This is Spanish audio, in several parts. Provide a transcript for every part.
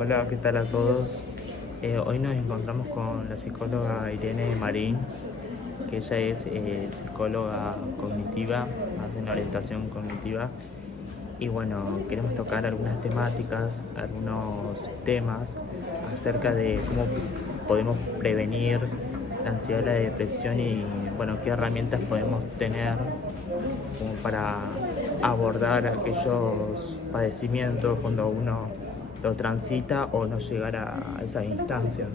Hola, ¿qué tal a todos? Hoy nos encontramos con la psicóloga Irene Marín, que ella es psicóloga cognitiva, hace una orientación cognitiva. Y bueno, queremos tocar algunas temáticas, algunos temas acerca de cómo podemos prevenir la ansiedad y la depresión y bueno, qué herramientas podemos tener como para abordar aquellos padecimientos cuando uno lo transita o no llegar a esas instancias.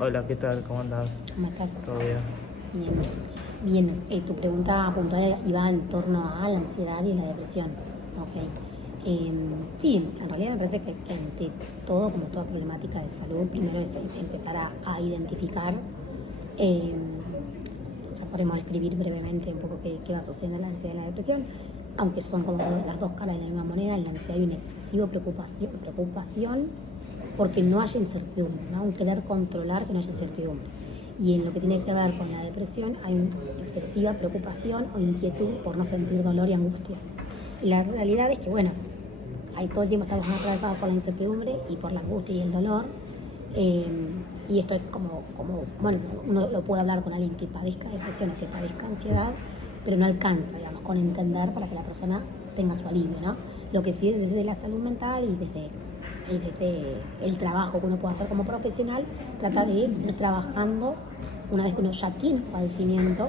Hola, ¿qué tal? ¿Cómo andas? ¿Cómo estás? ¿Todo bien? Bien. Tu pregunta puntual iba en torno a la ansiedad y la depresión. Ok. Sí, en realidad me parece que ante todo, como toda problemática de salud, primero es empezar a identificar, o sea, podemos describir brevemente un poco qué va sucediendo en la ansiedad y la depresión, aunque son como las dos caras de la misma moneda. En la ansiedad hay una excesiva preocupación porque no haya incertidumbre, ¿no? Un querer controlar que no haya incertidumbre. Y en lo que tiene que ver con la depresión hay una excesiva preocupación o inquietud por no sentir dolor y angustia. Y la realidad es que, bueno, ahí todo el tiempo estamos atravesados por la incertidumbre y por la angustia y el dolor. Y esto es como, bueno, uno lo puede hablar con alguien que padezca depresión o que padezca ansiedad, pero no alcanza, digamos, con entender para que la persona tenga su alivio, ¿no? Lo que sí, desde la salud mental y desde el trabajo que uno puede hacer como profesional, trata de ir trabajando, una vez que uno ya tiene padecimiento,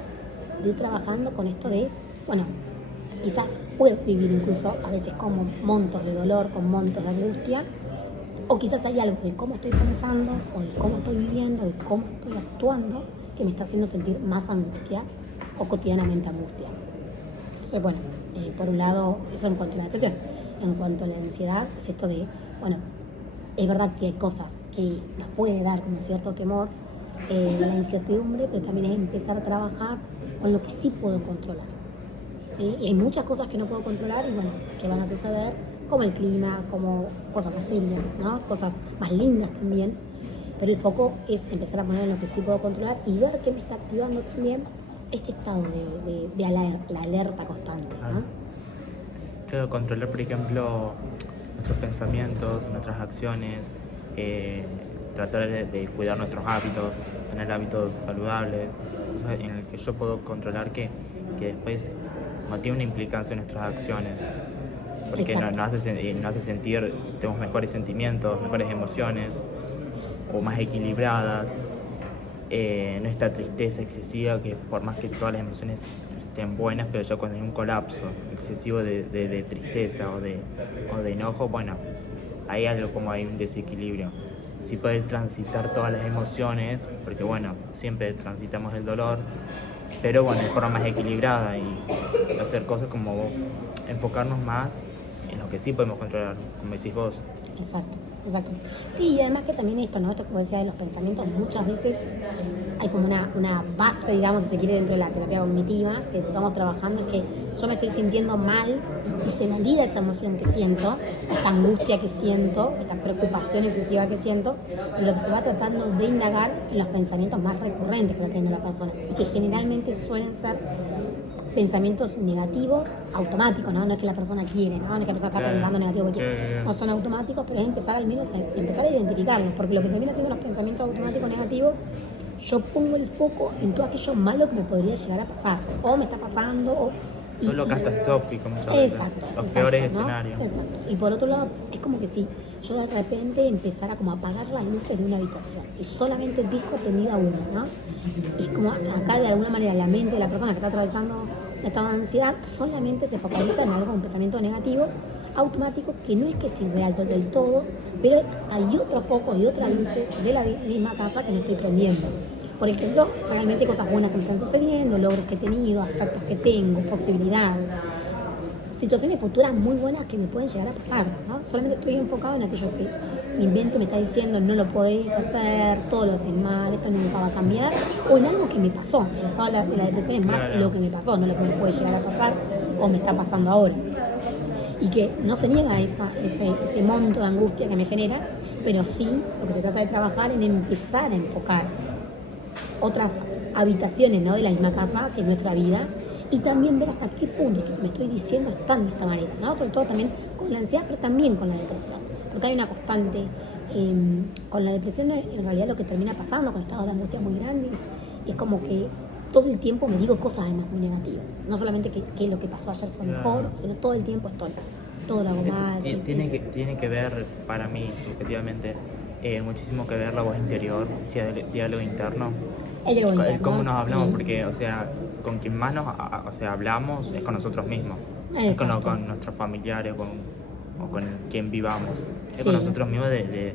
de ir trabajando con esto de, bueno, quizás puedes vivir incluso a veces como montos de dolor, con montos de angustia, o quizás hay algo de cómo estoy pensando, o de cómo estoy viviendo, de cómo estoy actuando, que me está haciendo sentir más angustia, o cotidianamente angustia. Entonces, bueno, por un lado, eso en cuanto a la depresión. En cuanto a la ansiedad, es esto de, bueno, es verdad que hay cosas que nos puede dar como cierto temor, la incertidumbre, pero también es empezar a trabajar con lo que sí puedo controlar, ¿sí? Y hay muchas cosas que no puedo controlar y bueno, que van a suceder, como el clima, como cosas más serias, ¿no? Cosas más lindas también, pero el foco es empezar a poner en lo que sí puedo controlar y ver que me está activando también este estado de la alerta constante, ¿no? Quiero controlar, por ejemplo, nuestros pensamientos, nuestras acciones, tratar de cuidar nuestros hábitos, tener hábitos saludables, cosas en las que yo puedo controlar que después no tiene una implicancia en nuestras acciones, porque nos hace sentir, tenemos mejores sentimientos, mejores emociones, o más equilibradas, no esta tristeza excesiva que por más que todas las emociones estén buenas, pero ya cuando hay un colapso excesivo de tristeza o de enojo, bueno, hay algo como hay un desequilibrio. Sí poder transitar todas las emociones, porque bueno, siempre transitamos el dolor, pero bueno, de forma más equilibrada y hacer cosas como enfocarnos más en lo que sí podemos controlar, como decís vos. Exacto. Sí, y además que también esto, ¿no? Esto como decía de los pensamientos, muchas veces hay como una base, digamos, si se quiere, dentro de la terapia cognitiva, que estamos trabajando, es que yo me estoy sintiendo mal y se me olvida esa emoción que siento, esta angustia que siento, esta preocupación excesiva que siento, y lo que se va tratando de indagar en los pensamientos más recurrentes que está teniendo la persona, y que generalmente suelen ser pensamientos negativos automáticos, ¿no? No es que la persona quiere, ¿no? No es que la persona está pensando negativo porque no son automáticos, pero es empezar al menos empezar a identificarlos, porque lo que termina siendo los pensamientos automáticos negativos, yo pongo el foco en todo aquello malo que me podría llegar a pasar, o me está pasando, Todo lo catastrófico, muchas veces. Exacto. Los peores ¿no? escenarios. Exacto. Y por otro lado, es como que si yo de repente empezara como a apagar las luces de una habitación y solamente dejo prendida una, ¿no? Es como acá de alguna manera la mente de la persona que está atravesando la estado de ansiedad solamente se focaliza en algo, un pensamiento negativo, automático, que no es que es irreal del todo, pero hay otros focos y otras luces de la misma casa que no estoy prendiendo. Por ejemplo, realmente cosas buenas que me están sucediendo, logros que he tenido, aspectos que tengo, posibilidades, situaciones futuras muy buenas que me pueden llegar a pasar, ¿no? Solamente estoy enfocado en aquello que mi mente me está diciendo no lo podéis hacer, todo lo haces mal, esto nunca va a cambiar, o en algo que me pasó. El estado de la depresión es más lo que me pasó, no lo que me puede llegar a pasar o me está pasando ahora. Y que no se niega ese monto de angustia que me genera, pero sí lo que se trata de trabajar en empezar a enfocar otras habitaciones, ¿no? De la misma casa que es nuestra vida, y también ver hasta qué punto esto que me estoy diciendo están de esta manera, ¿no? Sobre todo también con la ansiedad, pero también con la depresión, porque hay una constante con la depresión en realidad lo que termina pasando con estados de angustia muy grandes es como que todo el tiempo me digo cosas además muy negativas. No solamente que lo que pasó ayer fue mejor, sino todo el tiempo estoy. Todo lo hago mal. Tiene que ver, para mí, subjetivamente, muchísimo que ver la voz interior, si hay diálogo interno. El diálogo interno. Cómo nos hablamos, sí. porque, o sea, con quien más hablamos es con nosotros mismos. Es con nuestros familiares o con quien vivamos. Es con nosotros mismos de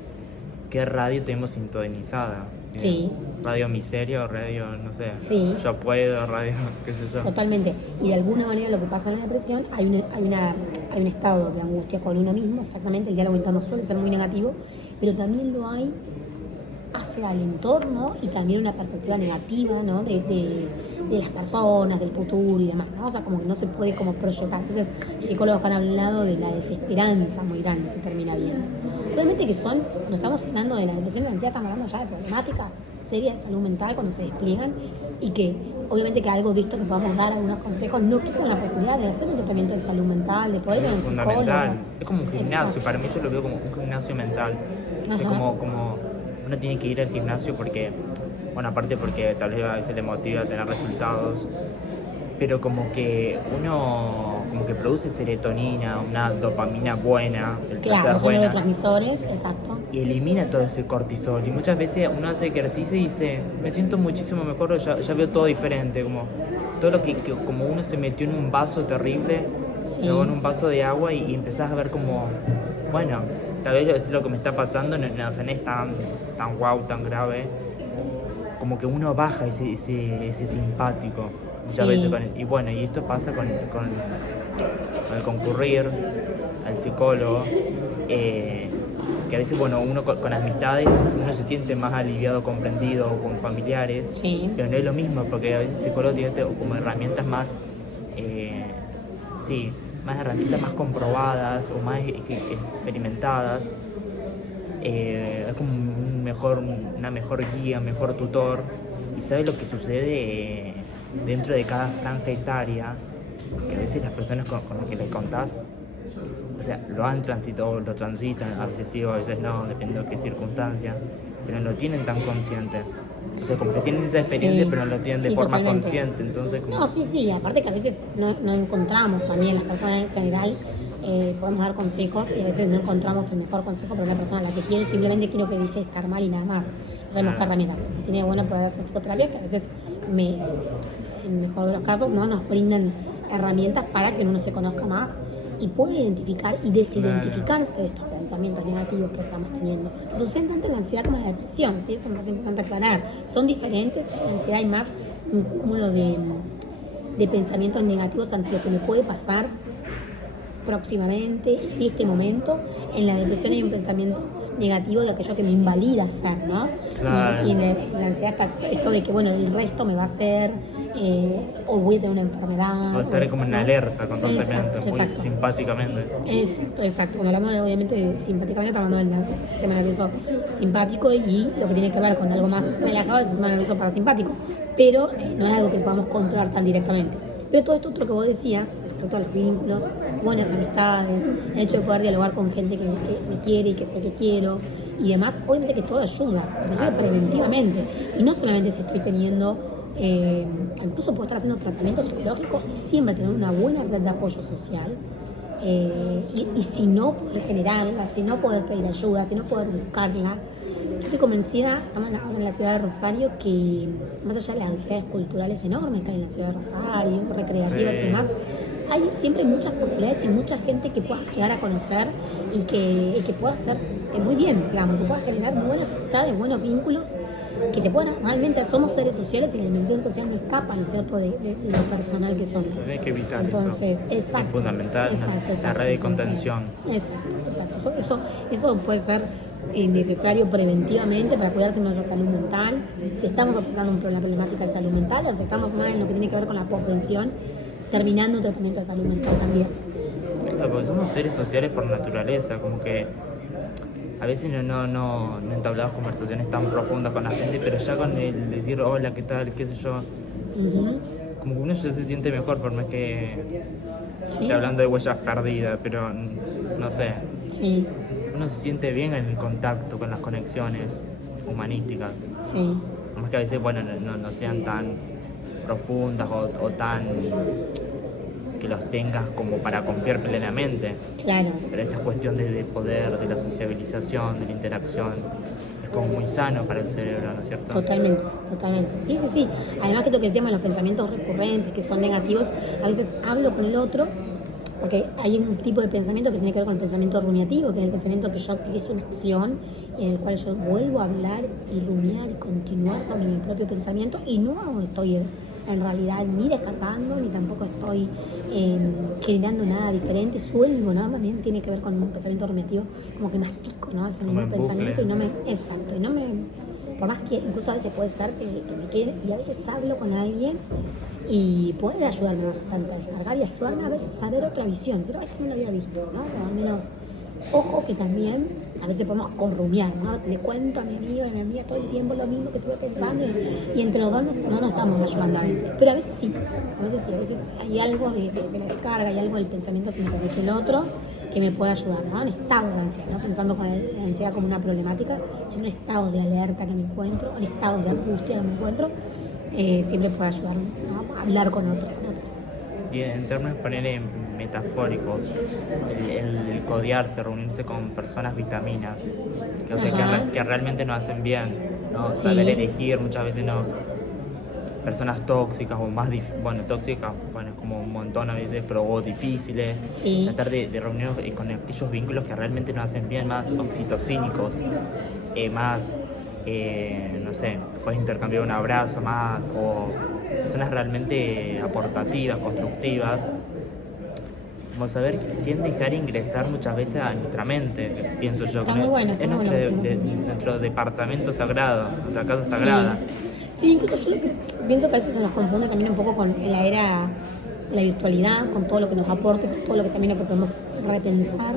qué radio tenemos sintonizada. Sí. Radio miseria o radio, no sé, sí. Yo puedo, radio, qué sé yo. Totalmente. Y de alguna manera lo que pasa en la depresión, hay un estado de angustia con uno mismo, exactamente, el diálogo interno suele ser muy negativo, pero también lo hay hacia el entorno y también una perspectiva negativa, ¿no? de las personas, del futuro y demás, ¿no? O sea, como que no se puede como proyectar. Entonces, psicólogos han hablado de la desesperanza muy grande que termina viendo. Obviamente que cuando estamos hablando de la depresión y la ansiedad, estamos hablando ya de problemáticas serias de salud mental cuando se despliegan y que obviamente que algo de esto que podamos dar algunos consejos no quitan la posibilidad de hacer un tratamiento de salud mental, de poder ir a un fundamental. Es como un gimnasio. Exacto. Para mí yo lo veo como un gimnasio mental. Es como uno tiene que ir al gimnasio porque, bueno, aparte porque tal vez a veces le motiva a tener resultados, pero como que uno como que produce serotonina, una dopamina buena, claro, son neurotransmisores, exacto. Y elimina todo ese cortisol. Y muchas veces uno hace ejercicio y dice, me siento muchísimo mejor, ya veo todo diferente, como todo lo que como uno se metió en un vaso terrible, luego en un vaso de agua y empezás a ver como, bueno, tal vez es lo que me está pasando, no es tan guau, tan grave, como que uno baja ese simpático muchas veces y esto pasa con el concurrir al psicólogo, que a veces uno con amistades uno se siente más aliviado, comprendido, o con familiares, pero no es lo mismo porque a veces el psicólogo tiene como herramientas más más herramientas más comprobadas o más experimentadas. Es como una mejor guía, mejor tutor y sabe lo que sucede dentro de cada franja etaria, que a veces las personas con las que les contás, o sea, lo han transitado, lo transitan, a veces sí o a veces no, dependiendo de qué circunstancia, pero no lo tienen tan consciente. O sea, como que tienen esa experiencia, pero no lo tienen de forma consciente. Entonces, como... No, aparte que a veces no encontramos también, las personas en general, podemos dar consejos y a veces no encontramos el mejor consejo para una persona a la que quiere, simplemente quiero que deje de estar mal y nada más. No sabemos qué herramienta tiene bueno poder hacer psicoterapia, que a veces, en el mejor de los casos, ¿no? Nos brindan herramientas para que uno se conozca más y pueda identificar y desidentificarse de estos pensamientos negativos que estamos teniendo. Que suceden tanto en la ansiedad como en la depresión, ¿sí? Eso es más importante aclarar. Son diferentes, en la ansiedad hay más un cúmulo de pensamientos negativos ante lo que me puede pasar próximamente, en este momento. En la depresión hay un pensamiento negativo de aquello que me invalida ser, ¿no? Claro. Y en la ansiedad está esto de que, el resto me va a hacer, o voy a tener una enfermedad. O estaré como en alerta constantemente, muy simpáticamente. Exacto. Cuando hablamos obviamente simpáticamente, estamos hablando del sistema nervioso simpático y lo que tiene que ver con algo más relajado es el sistema nervioso parasimpático, pero no es algo que podamos controlar tan directamente. Pero todo esto otro que vos decías, respecto a los vínculos, buenas amistades, el hecho de poder dialogar con gente que me quiere y que sé que quiero y demás, obviamente que todo ayuda, inclusive preventivamente. Y no solamente si estoy teniendo, incluso puedo estar haciendo tratamiento psicológico y siempre tener una buena red de apoyo social. Y si no poder generarla, si no poder pedir ayuda, si no poder buscarla. Yo estoy convencida, ahora en la ciudad de Rosario, que más allá de las actividades culturales enormes que hay en la ciudad de Rosario, recreativas y demás, hay siempre muchas posibilidades y mucha gente que puedas llegar a conocer y que pueda hacer muy bien, digamos, que pueda generar buenas amistades, buenos vínculos, que te puedan, realmente somos seres sociales y la dimensión social no escapa, ¿no es cierto?, de lo personal que son. Hay que evitar entonces, eso. Exacto. Es fundamental, la red de contención. Exacto. Eso puede ser necesario preventivamente para cuidarse de nuestra salud mental. Si estamos pasando una problemática de salud mental o si estamos más en lo que tiene que ver con la posvención, terminando un tratamiento de salud mental también. Claro, porque somos seres sociales por naturaleza, como que a veces no entablamos conversaciones tan profundas con la gente, pero ya con el decir hola, ¿qué tal? ¿Qué sé yo? Como que uno ya se siente mejor, por más que esté hablando de huellas perdidas, pero no sé. Sí. uno se siente bien en el contacto con las conexiones humanísticas. Sí, Más que a veces, bueno, no sean tan profundas o tan que los tengas como para confiar plenamente. claro. Pero esta cuestión de poder, de la sociabilización, de la interacción, es como muy sano para el cerebro, ¿no es cierto? Totalmente, totalmente. Sí, sí, sí. Además que lo que decíamos, los pensamientos recurrentes, que son negativos, a veces hablo con el otro, porque hay un tipo de pensamiento que tiene que ver con el pensamiento rumiativo, que es el pensamiento que yo hice una acción, en el cual yo vuelvo a hablar y rumiar y continuar sobre mi propio pensamiento, y no estoy en realidad ni descartando, ni tampoco estoy generando nada diferente, suelvo, ¿no? Más bien tiene que ver con un pensamiento rumiativo, como que mastico, ¿no? Ese Como mismo en pensamiento bucle. y no me, por más que incluso a veces puede ser que me quede, y a veces hablo con alguien y puede ayudarme bastante a descargar y ayudarme a veces a ver otra visión, decir, ay, que no lo había visto, ¿no? O al menos, ojo que también a veces podemos corrumiar, ¿no? Le cuento a mi amigo y a mi amiga todo el tiempo lo mismo que estuve pensando y entre los dos no nos estamos ayudando a veces, pero a veces sí, a veces hay algo de la descarga, hay algo del pensamiento que me permite el otro que me puede ayudar, ¿no? Un estado de ansiedad, no pensando con la ansiedad como una problemática, sino un estado de alerta que me encuentro, un estado de angustia que me encuentro, siempre puede ayudar, ¿no? A hablar con otros, con otras. Y en términos poner metafóricos, el codearse, reunirse con personas vitaminas, o sea, Ajá. que realmente nos hacen bien, ¿no? Sí. Saber elegir, muchas veces no. Personas tóxicas o más, bueno, tóxicas, bueno, es como un montón a veces, pero o difíciles. Sí. Tratar de reunirnos con aquellos vínculos que realmente nos hacen bien, más oxitocínicos, más, no sé, puedes intercambiar un abrazo más, o personas realmente aportativas, constructivas. Como saber quién dejar ingresar muchas veces a nuestra mente, pienso yo. Está Que muy bueno, está es muy nuestro, bueno. nuestro departamento sagrado, nuestra casa sagrada. Sí, incluso yo lo que pienso que a veces se nos confunde también un poco con la era de la virtualidad, con todo lo que nos aporta, con todo lo que también lo que podemos repensar.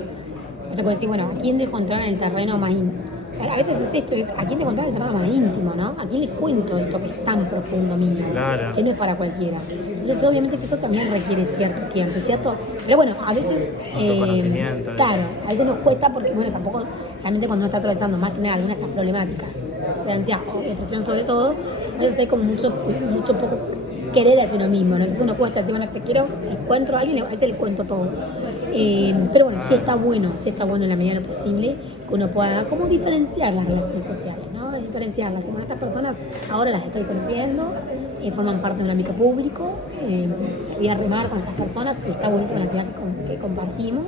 Yo puedo decir, bueno, ¿a quién dejo entrar en el terreno más íntimo? O sea, a veces es esto, es ¿a quién dejo entrar en el terreno más íntimo, no? ¿A quién le cuento esto que es tan profundo mío? Claro. Que no es para cualquiera. Entonces, obviamente que eso también requiere cierto tiempo, ¿cierto? Pero bueno, a veces, Autoconocimiento. claro, a veces nos cuesta porque, bueno, tampoco, realmente cuando uno está atravesando más que nada alguna de estas problemáticas, sea ansiedad o depresión sobre todo, a veces hay como mucho poco querer hacia uno mismo, ¿no? Entonces uno cuesta decir, bueno, te quiero, si encuentro a alguien, a veces le cuento todo. Pero bueno, sí está bueno en la medida de lo posible que uno pueda como diferenciar las relaciones sociales, ¿no? Diferenciarlas. Con estas personas ahora las estoy conociendo, forman parte de un ámbito público, voy a remar con estas personas y está buenísima la actividad que compartimos.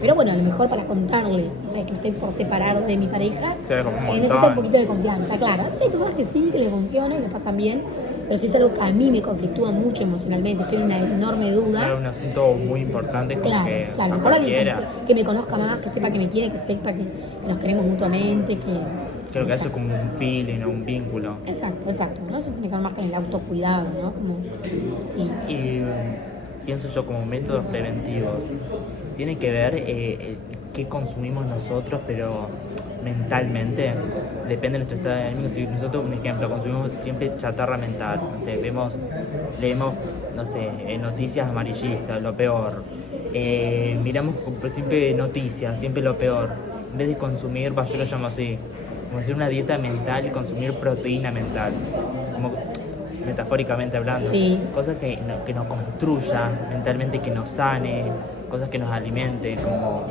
Pero bueno, a lo mejor para contarle, o sea, que estoy por separar de mi pareja, Sí, como un necesita montón. un poquito de confianza, claro. Sí, hay personas que sí, que le funcionan y le pasan bien, pero si es algo que a mí me conflictúa mucho emocionalmente, estoy en una enorme duda. Es un asunto muy importante como Claro, que claro, a mejor alguien cualquiera. que me conozca más, que sepa que me quiere, que sepa que nos queremos mutuamente, que... Creo que eso es Exacto. como un feeling o un vínculo. Exacto, exacto, ¿no? Eso tiene que ver más con el autocuidado, ¿no? Como, sí. Y pienso yo como métodos preventivos, tiene que ver qué consumimos nosotros, pero mentalmente, depende de nuestro estado de ánimo. Si nosotros, un ejemplo, consumimos siempre chatarra mental, no sé, leemos, no sé, noticias amarillistas, lo peor, miramos siempre noticias, siempre lo peor, en vez de consumir, yo lo llamo así, como hacer una dieta mental y consumir proteína mental, como metafóricamente hablando, Sí. cosas que nos construya mentalmente, que nos sane, cosas que nos alimenten, como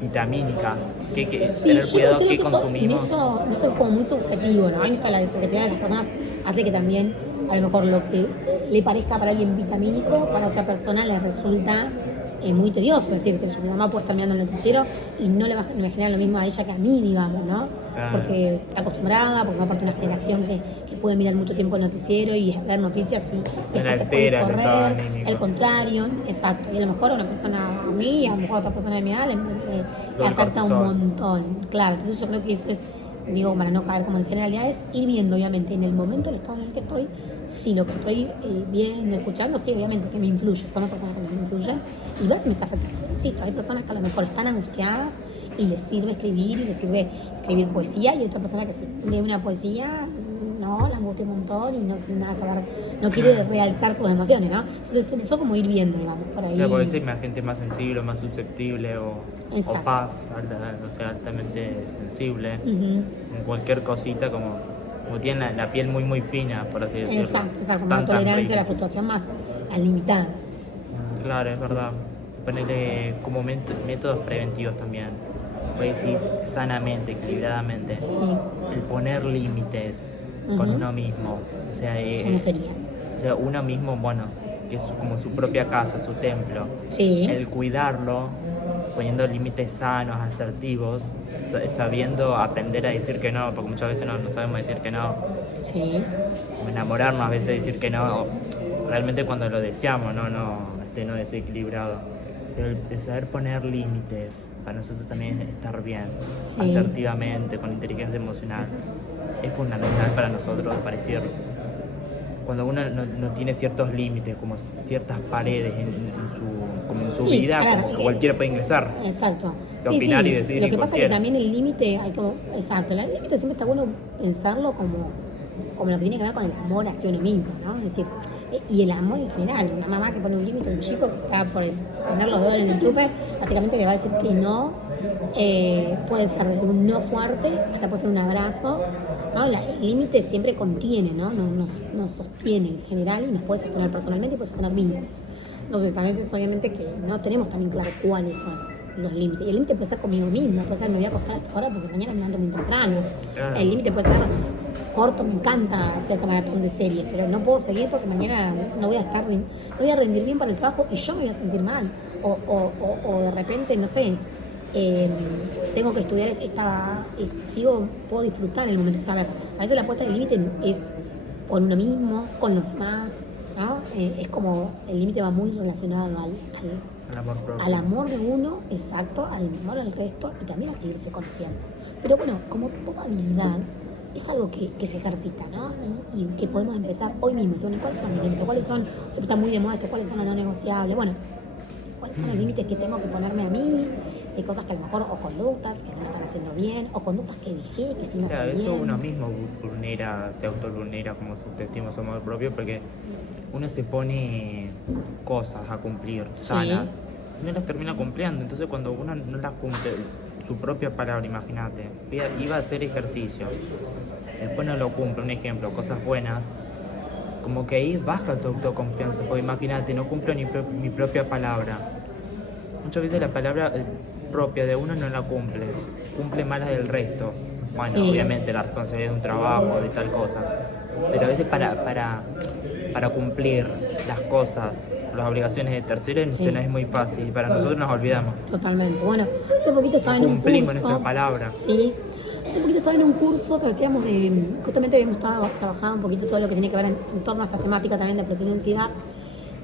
vitamínicas, que Sí, tener yo cuidado creo qué que consumimos. eso es como muy subjetivo, ¿no? Hay una escala de subjetividad de las personas hace que también a lo mejor lo que le parezca para alguien vitamínico, para otra persona le resulta muy tedioso. Es decir, que mi mamá puede estar mirando el noticiero y no le va a imaginar lo mismo a ella que a mí, digamos, ¿no? Claro. Porque está acostumbrada, porque va parte de una generación que puede mirar mucho tiempo el noticiero y ver noticias y después se puede altera el estado correr, anímico. al contrario, exacto. Y a lo mejor a una persona a mí, a lo mejor a otra persona de mi edad le Todo el afecta un cortisol. montón, claro. Entonces yo creo que eso es, digo, para no caer como en generalidades, ir viendo obviamente en el momento, el estado en el que estoy, si lo que estoy viendo, escuchando, sí, obviamente que me influye, son las personas que me influyen, y ver si me está afectando. Insisto, hay personas que a lo mejor están angustiadas y les sirve escribir, y les sirve escribir poesía, y hay otra persona que si lee una poesía ¿no? La angustia un montón y no tiene nada que ver, no quiere realzar sus emociones, ¿no? Entonces empezó como a ir viendo, digamos, por ahí. Claro, puede ser más gente más sensible, más susceptible o paz, o sea, altamente sensible. En cualquier cosita como tiene la piel muy muy fina, por así decirlo. Exacto, como la tolerancia a la fluctuación más limitada. Claro, es verdad. Ponerle como métodos preventivos también. Pues decís sanamente, equilibradamente. Sí. El poner límites con uno mismo. O sea, ¿Cómo sería? O sea, uno mismo, bueno, es como su propia casa, su templo. Sí. El cuidarlo, poniendo límites sanos, asertivos, sabiendo aprender a decir que no, porque muchas veces no sabemos decir que no. Sí. Enamorarnos a veces, decir que no, realmente cuando lo deseamos, no desequilibrado. Pero el saber poner límites, para nosotros también estar bien, asertivamente, con inteligencia emocional, es fundamental para nosotros, parecer. Cuando uno no tiene ciertos límites, como ciertas paredes en su vida, como que cualquiera puede ingresar. Exacto. Opinar y decir. Lo que pasa es que también el límite, exacto, el límite siempre está bueno pensarlo como lo que tiene que ver con el amor hacia uno mismo, ¿no? Es decir, y el amor en general, una mamá que pone un límite a un chico que está por poner los dedos en el chupe, básicamente le va a decir que no, puede ser desde un no fuerte hasta puede ser un abrazo, ¿no? El límite siempre contiene, ¿no? Nos sostiene en general y nos puede sostener personalmente y puede sostener vínculos. Entonces, a veces obviamente que no tenemos también claro cuáles son los límites. Y el límite puede ser conmigo mismo, puede ser me voy a acostar a esta hora porque mañana me levanto muy temprano. El límite puede ser corto, me encanta cierta maratón de series, pero no puedo seguir porque mañana no voy a rendir bien para el trabajo y yo me voy a sentir mal. O de repente, no sé, tengo que estudiar puedo disfrutar el momento. O sea, a ver, a veces la puesta de límite es con uno mismo, con los demás, ¿no? Es como el límite va muy relacionado al amor de uno, exacto, al amor al resto y también a seguirse conociendo. Pero bueno, como toda habilidad, es algo que se ejercita, ¿no? Y que podemos empezar hoy mismo. Bueno, ¿cuáles son mis límites? ¿Cuáles son, está muy de moda esto, cuáles son los no negociables? Bueno, ¿cuáles son los límites que tengo que ponerme a mí? De cosas que a lo mejor, o conductas que no me están haciendo bien, o conductas que dejé, que sí me hacen bien. Eso uno mismo se autovulnera como su autoestima, su amor propio, porque uno se pone cosas a cumplir, sanas, no las termina cumpliendo. Entonces cuando uno no las cumple, su propia palabra, imagínate, iba a hacer ejercicio, después no lo cumple, un ejemplo, cosas buenas, como que ahí baja tu autoconfianza, porque imagínate, no cumplo ni mi propia palabra. Muchas veces la palabra propia de uno no la cumple más la del resto. Bueno, obviamente la responsabilidad de un trabajo, de tal cosa, pero a veces para cumplir las cosas, las obligaciones de terceros no es muy fácil, para nosotros nos olvidamos. Totalmente. Bueno, hace poquito estaba en un curso. Cumplimos nuestra palabra. Sí. Hace poquito estaba en un curso que hacíamos justamente habíamos estado trabajando un poquito todo lo que tiene que ver en torno a esta temática también de presión y ansiedad.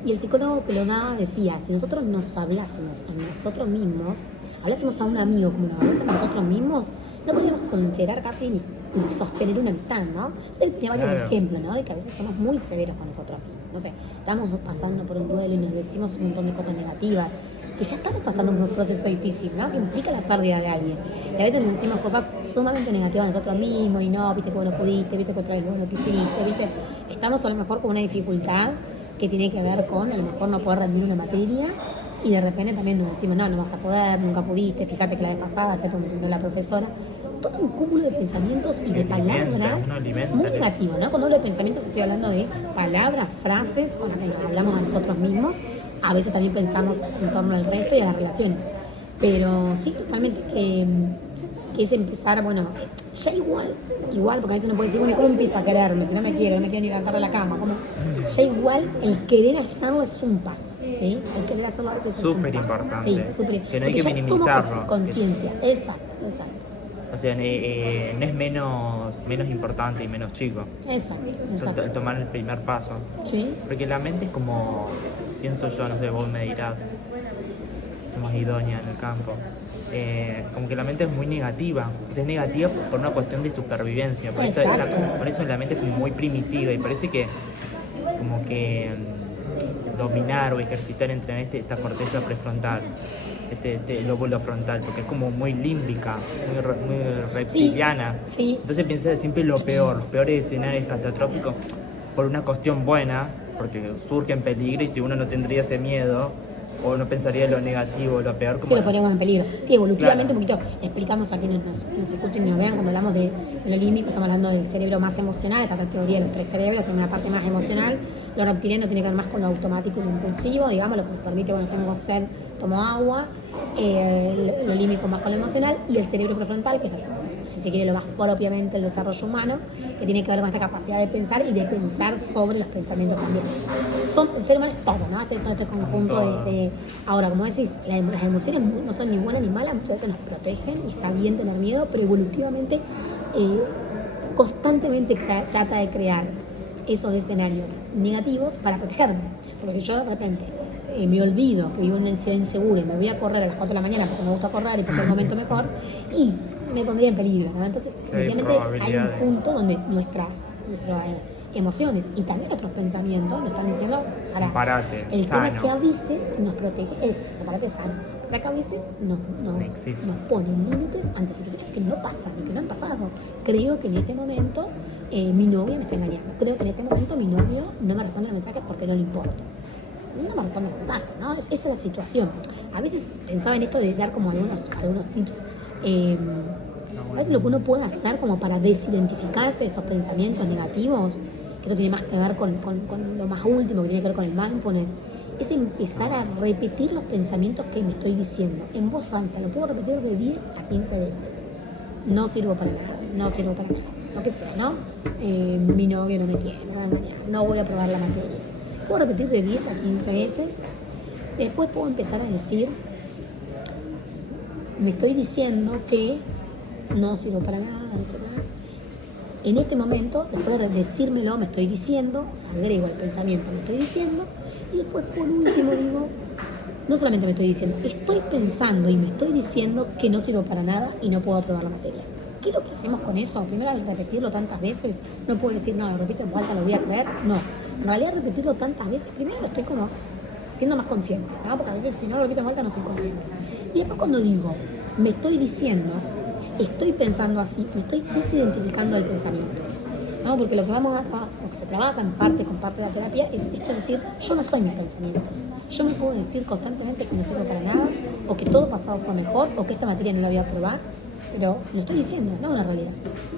Y el psicólogo que lo daba decía, si nosotros nos hablásemos a nosotros mismos, hablásemos a un amigo como nos hablásemos a nosotros mismos, no podríamos considerar casi ni sostener una amistad, ¿no? Es el primer ejemplo, ¿no? De que a veces somos muy severos con nosotros mismos. No sé, estamos pasando por un duelo y nos decimos un montón de cosas negativas, que ya estamos pasando por un proceso difícil, ¿no? Que implica la pérdida de alguien. Y a veces nos decimos cosas sumamente negativas a nosotros mismos y no, viste que vos no pudiste, viste que otra vez vos no quisiste, viste. Estamos a lo mejor con una dificultad que tiene que ver con a lo mejor no poder rendir una materia y de repente también nos decimos, no vas a poder, nunca pudiste, fíjate que la vez pasada, fíjate como terminó la profesora. Todo un cúmulo de pensamientos y de palabras muy negativos, ¿no? Cuando hablo de pensamientos estoy hablando de palabras, frases con las que hablamos a nosotros mismos. A veces también pensamos en torno al resto y a las relaciones. Pero sí, totalmente que es empezar, bueno, ya igual, porque a veces uno puede decir, bueno, ¿cómo empiezo a quererme? Si no me quiero ni levantar de la cama, ¿cómo? Ya igual, el querer hacerlo es un paso, ¿sí? El querer hacerlo a veces es un paso. Súper importante. Sí, es súper importante. Que no hay que minimizarlo. Tomo conciencia, exacto. O sea, no es menos importante y menos chico. Exacto. El tomar el primer paso. Sí. Porque la mente es como, pienso yo, no sé, vos me dirás, somos idóneas en el campo. Como que la mente es muy negativa. O sea, es negativa por una cuestión de supervivencia. Por eso la mente es como muy primitiva y parece que como que dominar o ejercitar, entrenar esta corteza prefrontal. el lóbulo frontal, porque es como muy límbica, muy reptiliana. Sí. Entonces piensa siempre lo peor, los peores escenarios catastróficos, por una cuestión buena, porque surge en peligro y si uno no tendría ese miedo, o no pensaría lo negativo, lo peor. Sí, lo poníamos en peligro. Sí, evolutivamente, claro. Un poquito explicamos a quienes nos escuchen y nos vean cuando hablamos de lo límbico, estamos hablando del cerebro más emocional, esta teoría de los 3 cerebros, tiene una parte más emocional, lo reptiliano tiene que ver más con lo automático y lo impulsivo, digamos, lo que nos permite, bueno, tengo sed, tomo agua, lo límbico más con lo emocional, y el cerebro prefrontal, que es, si se quiere, lo más propiamente el desarrollo humano, que tiene que ver con esta capacidad de pensar y de pensar sobre los pensamientos también. El ser humano es todo, ¿no? Este conjunto de... Ahora, como decís, las emociones no son ni buenas ni malas, muchas veces nos protegen y está bien tener miedo, pero evolutivamente constantemente trata de crear esos escenarios negativos para protegerme. Porque yo de repente me olvido que vivo en una ciudad insegura y me voy a correr a las 4 de la mañana porque me gusta correr y porque es el momento mejor, y me pondría en peligro, ¿no? Entonces, obviamente hay un punto donde nuestras emociones y también otros pensamientos nos están diciendo, parate, el sano. tema que a veces nos protege es parate sano. O sea, que a veces nos ponen límites ante situaciones que no pasan y que no han pasado. Creo que en este momento mi novia me está engañando. Creo que en este momento mi novio no me responde los mensajes porque no le importa. No me responde los mensajes, ¿no? Esa es la situación. A veces pensaba en esto de dar como algunos tips. A veces lo que uno puede hacer como para desidentificarse de esos pensamientos negativos, que esto tiene más que ver con lo más último, que tiene que ver con el mindfulness, es empezar a repetir los pensamientos que me estoy diciendo en voz alta. Lo puedo repetir de 10 a 15 veces. No sirvo para nada, no sirvo para nada. Lo que sea, ¿no? Mi novio no me quiere, no voy a probar la materia. Puedo repetir de 10 a 15 veces. Después puedo empezar a decir, me estoy diciendo que no sirvo para nada, no sirvo para nada. En este momento, después de decírmelo, me estoy diciendo, o sea, agrego el pensamiento, me estoy diciendo, y después por último digo, no solamente me estoy diciendo, estoy pensando y me estoy diciendo que no sirvo para nada y no puedo aprobar la materia. ¿Qué es lo que hacemos con eso? Primero, al repetirlo tantas veces, no puedo decir, no, lo repito en vuelta, lo voy a creer. No, en realidad repetirlo tantas veces, primero lo estoy como siendo más consciente, ¿no? Porque a veces si no lo repito en vuelta no soy consciente. Y después cuando digo, me estoy diciendo, estoy pensando así, me estoy desidentificando del pensamiento, ¿no? Porque lo que lo que se trabaja en parte con parte de la terapia es esto de decir, yo no soy mis pensamientos. Yo me puedo decir constantemente que no sirvo para nada, o que todo pasado fue mejor, o que esta materia no la voy a probar, pero lo estoy diciendo, no es una realidad.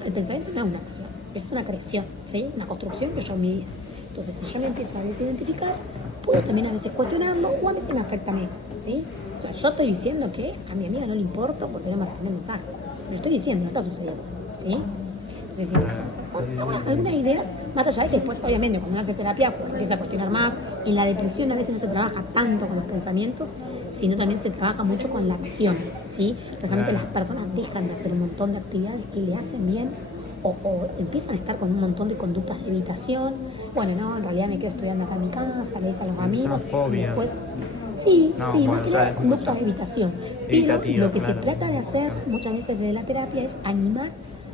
El pensamiento no es una acción, es una creación, ¿sí? Una construcción que yo me hice. Entonces, si yo me empiezo a desidentificar, puedo también a veces cuestionarlo, o a veces me afecta a mí, ¿sí? O sea, yo estoy diciendo que a mi amiga no le importa porque no me responde el mensaje. Lo estoy diciendo, no está sucediendo, ¿sí? Es decir, algunas ideas, más allá de que después, obviamente, cuando uno hace terapia, empieza a cuestionar más. En la depresión a veces no se trabaja tanto con los pensamientos, sino también se trabaja mucho con la acción, ¿sí? Realmente las personas dejan de hacer un montón de actividades que le hacen bien o empiezan a estar con un montón de conductas de evitación. Bueno, no, en realidad me quedo estudiando acá en mi casa, le dicen a los amigos, y después... Sí, conductas de evitación. Pero lo que se trata de hacer muchas veces desde la terapia es animar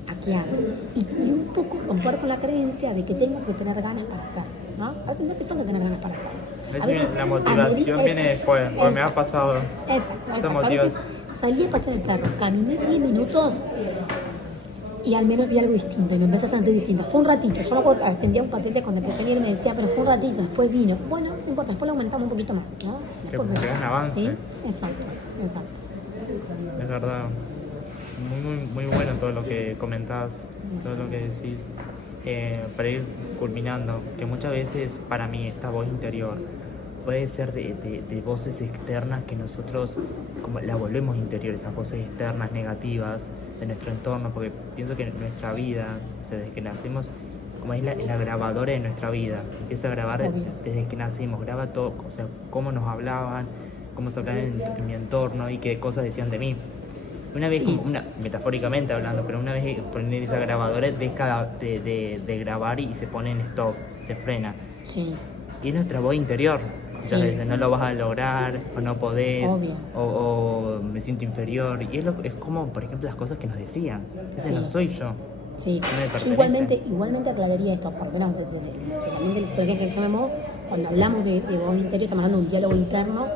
a que hagan y un poco romper con la creencia de que tengo que tener ganas para hacer, ¿no? A veces no hace falta tener ganas para hacer. A veces la motivación viene después, porque me ha pasado. Exacto. A veces salí a pasear el perro, caminé 10 minutos y al menos vi algo distinto y me empecé a sentir distinto. Fue un ratito, yo me acuerdo que atendía a un paciente cuando empecé a ir y me decía, pero fue un ratito, después vino. Bueno, no importa, después lo aumentamos un poquito más, ¿no? Que es un avance. ¿Sí? Exacto. Es verdad. Muy bueno todo lo que comentás, todo lo que decís. Para ir culminando, que muchas veces para mí esta voz interior puede ser de voces externas que nosotros como la volvemos interior, esas voces externas negativas de nuestro entorno, porque pienso que nuestra vida, o sea, desde que nacimos, como es la grabadora de nuestra vida, empieza a grabar desde que nacimos, graba todo, o sea, cómo nos hablaban, cómo se hablaban en mi entorno y qué cosas decían de mí. Una vez, metafóricamente hablando, pero una vez poner esa grabadora deja de grabar y se pone en stop, se frena. Sí. Y es nuestra voz interior. Muchas veces no lo vas a lograr, o no podés, o me siento inferior. Y es como, por ejemplo, las cosas que nos decían. Ese no soy yo. Sí, no yo igualmente aclararía esto, por lo menos también de la psicología que yo me muevo, cuando hablamos de voz interior, estamos hablando de un diálogo interno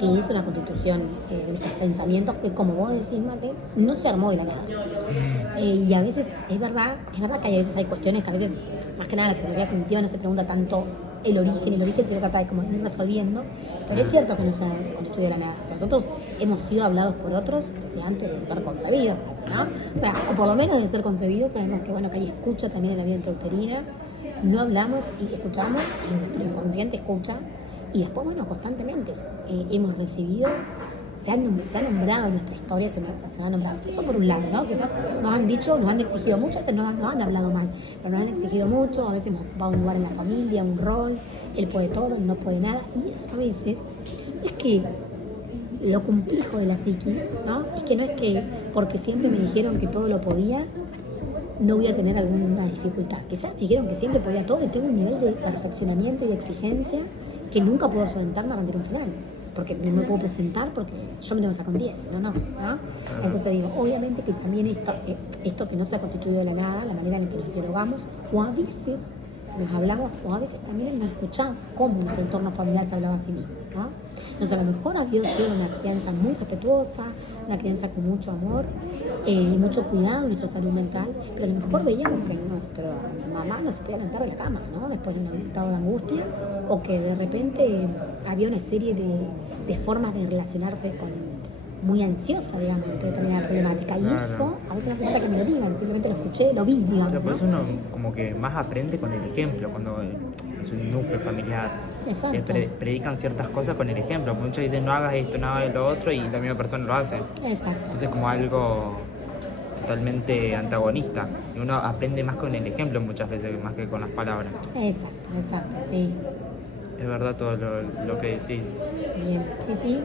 que es una constitución de nuestros pensamientos que, como vos decís, Marte, no se armó de la nada. Y a veces es verdad que a veces hay cuestiones que a veces, más que nada la psicología cognitiva no se pregunta tanto el origen se trata de como ir resolviendo, pero es cierto que no se constituye de la nada. O sea, nosotros hemos sido hablados por otros desde antes de ser concebidos, ¿no? O sea, o por lo menos de ser concebidos, sabemos que bueno, que hay escucha también en la vida intrauterina, no hablamos y escuchamos, y nuestro inconsciente escucha, y después, bueno, constantemente hemos recibido, se ha nombrado en nuestra historia, se ha nombrado. Eso por un lado, ¿no? Quizás nos han dicho, nos han exigido mucho, a veces nos han hablado mal, pero nos han exigido mucho, a veces hemos ocupado un lugar en la familia, un rol, él puede todo, él no puede nada, y eso a veces es que lo complejo de la psiquis, ¿no? Es que no es que porque siempre me dijeron que todo lo podía, no voy a tener alguna dificultad. Quizás me dijeron que siempre podía todo y tengo un nivel de perfeccionamiento y de exigencia que nunca puedo solventarme a rendir un final. Porque no me puedo presentar porque yo me tengo que sacar un 10, ¿no? Entonces digo, obviamente que también esto que no se ha constituido de la nada, la manera en que nos dialogamos, o a veces nos hablamos, o a veces también nos escuchamos cómo nuestro entorno familiar se hablaba a sí mismo, ¿no? Entonces a lo mejor había sido una crianza muy respetuosa, una crianza con mucho amor y mucho cuidado de nuestra salud mental, pero a lo mejor veíamos que nuestra mamá no se podía levantar de la cama, ¿no? Después de un estado de angustia, o que de repente había una serie de formas de relacionarse muy ansiosa, digamos, ante determinada problemática. Y eso, a veces no hace falta que me lo digan, simplemente lo escuché, lo vi, digamos. Pero por ¿no? eso uno como que más aprende con el ejemplo, cuando es un núcleo familiar. Exacto. Predican ciertas cosas con el ejemplo. Muchos dicen no hagas esto, no hagas lo otro, y la misma persona lo hace. Exacto. Entonces como algo totalmente antagonista. Y uno aprende más con el ejemplo muchas veces, más que con las palabras. Exacto, sí. Es verdad todo lo que decís. Bien, sí.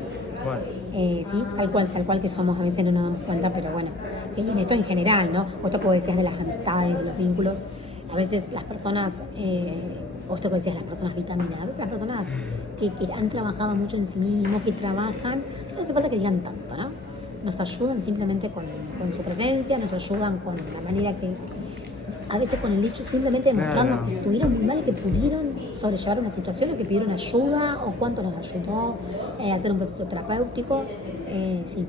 Bueno. Sí, tal cual que somos, a veces no nos damos cuenta, pero bueno, en esto en general, ¿no? O esto que decías de las amistades, de los vínculos, a veces las personas, o esto que decías, las personas vitaminas, a veces las personas que han trabajado mucho en sí mismos, que trabajan, eso no hace falta que digan tanto, ¿no? Nos ayudan simplemente con su presencia, nos ayudan con la manera que, a veces con el hecho simplemente de mostrarnos que estuvieron muy mal y que pudieron sobrellevar una situación o que pidieron ayuda o cuánto nos ayudó a hacer un proceso terapéutico. Sí.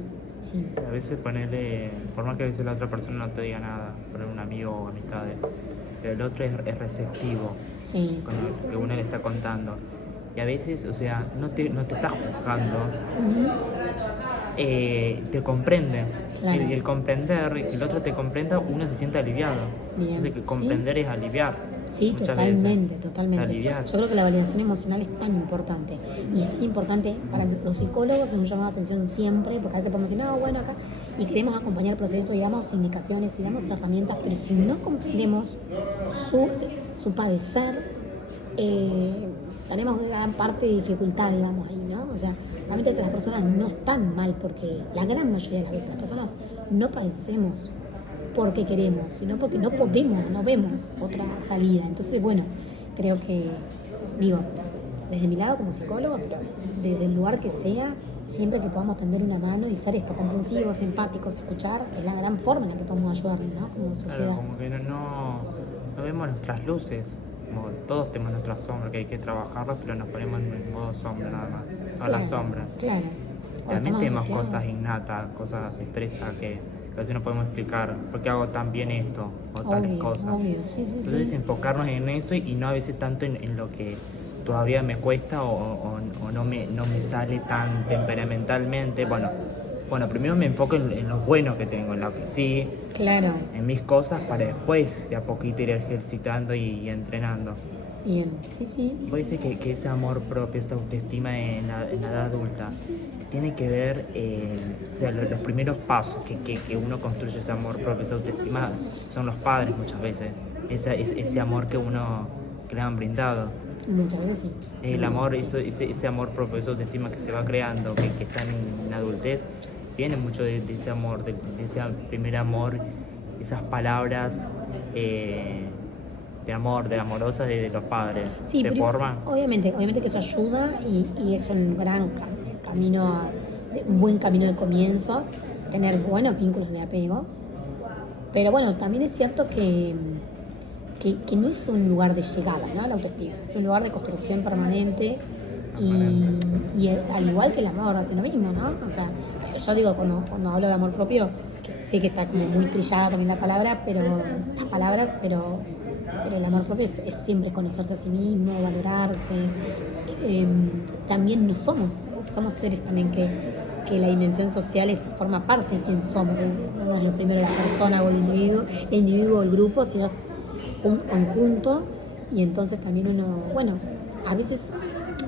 A veces ponerle, por más que a veces la otra persona no te diga nada, poner un amigo o amistades, pero el otro es receptivo con lo que uno le está contando. Y a veces, o sea, no te está juzgando, te comprende. Claro. Y el comprender, que el otro te comprenda, uno se siente aliviado. Bien. Entonces, que comprender es aliviar. Sí, Muchas totalmente. Aliviar. Yo creo que la validación emocional es tan importante. Y es tan importante para los psicólogos, es un llamado de atención siempre, porque a veces podemos decir, no, bueno, acá, y queremos acompañar el proceso, y damos indicaciones, y damos herramientas, pero si no comprendemos su padecer, tenemos gran parte de dificultad, digamos, ahí, ¿no? O sea, realmente las personas no están mal, porque la gran mayoría de las veces las personas no padecemos porque queremos, sino porque no podemos, no vemos otra salida. Entonces, bueno, creo que, digo, desde mi lado como psicólogo, pero desde el lugar que sea, siempre que podamos tender una mano y ser comprensivos, empáticos, escuchar, es la gran forma en la que podemos ayudarnos, ¿no? Como sociedad. Claro, como que no vemos nuestras luces. Como todos tenemos nuestras sombras que hay que trabajarlas, pero nos ponemos en modo sombra nada más, a la sombra. Claro. También tenemos cosas innatas, cosas expresas que a veces no podemos explicar por qué hago tan bien esto o tales cosas. Obvio. Sí, Entonces enfocarnos en eso y no a veces tanto en lo que todavía me cuesta o no me sale tan temperamentalmente. Bueno, primero me enfoco en lo bueno que tengo, en lo que sí, claro, en mis cosas, para después de a poquito ir ejercitando y entrenando. Bien, sí. Vos decís que ese amor propio, esa autoestima en la edad adulta, tiene que ver, o sea, los primeros pasos que uno construye ese amor propio, esa autoestima, son los padres muchas veces, ese amor que le han brindado. Muchas veces sí. El amor, ese amor propio, esa autoestima que se va creando, que está en adultez, viene mucho de ese amor, de ese primer amor, esas palabras de amor, de amorosa de los padres. Sí, ¿Se forman? Obviamente que eso ayuda y es un gran camino, un buen camino de comienzo, tener buenos vínculos de apego. Pero bueno, también es cierto que no es un lugar de llegada, ¿no? La autoestima, es un lugar de construcción permanente Y al igual que el amor, hace lo mismo, ¿no? O sea, yo digo, cuando hablo de amor propio, que sé que está como muy trillada también la palabra, pero las palabras, pero el amor propio es siempre conocerse a sí mismo, valorarse. También no somos seres también que la dimensión social forma parte de quién somos. No es lo primero la persona o el individuo o el grupo, sino un conjunto. Y entonces también uno, bueno, a veces,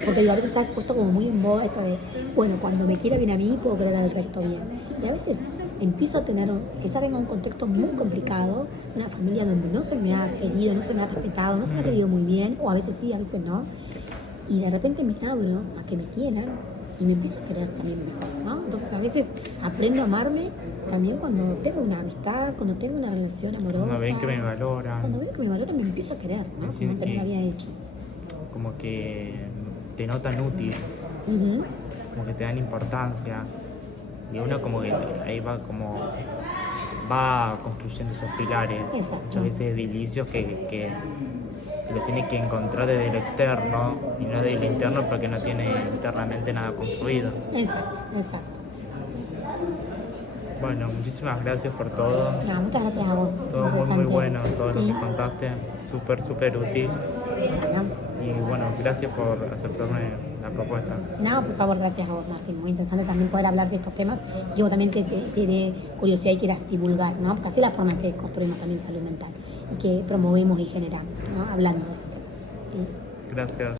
porque digo, a veces se ha puesto como muy en boga esto de, bueno, cuando me quiera bien a mí, puedo querer al resto bien. Y a veces empiezo a empezar en un contexto muy complicado, una familia donde no se me ha querido, no se me ha respetado, no se me ha querido muy bien, o a veces sí, a veces no. Y de repente me abro a que me quieran y me empiezo a querer también mejor, ¿no? Entonces a veces aprendo a amarme también cuando tengo una amistad, cuando tengo una relación amorosa. Cuando ven que me valoran. Cuando veo que me valoran me empiezo a querer, ¿no? Como antes no lo había hecho. Como que te notan útil, como que te dan importancia. Y uno como que ahí va construyendo esos pilares. Exacto. Muchas veces edilicios que lo tiene que encontrar desde el externo y no desde el interno porque no tiene internamente nada construido. Exacto. Bueno, muchísimas gracias por todo. No, muchas gracias a vos. Todo muy bueno, todo lo que contaste, súper útil. Bueno. Y bueno, gracias por aceptarme la propuesta. No, por favor, gracias a vos, Martín. Muy interesante también poder hablar de estos temas. Digo, también te dé curiosidad y quieras divulgar, ¿no? Porque así es la forma en que construimos también salud mental y que promovemos y generamos, ¿no? Hablando de esto. Gracias.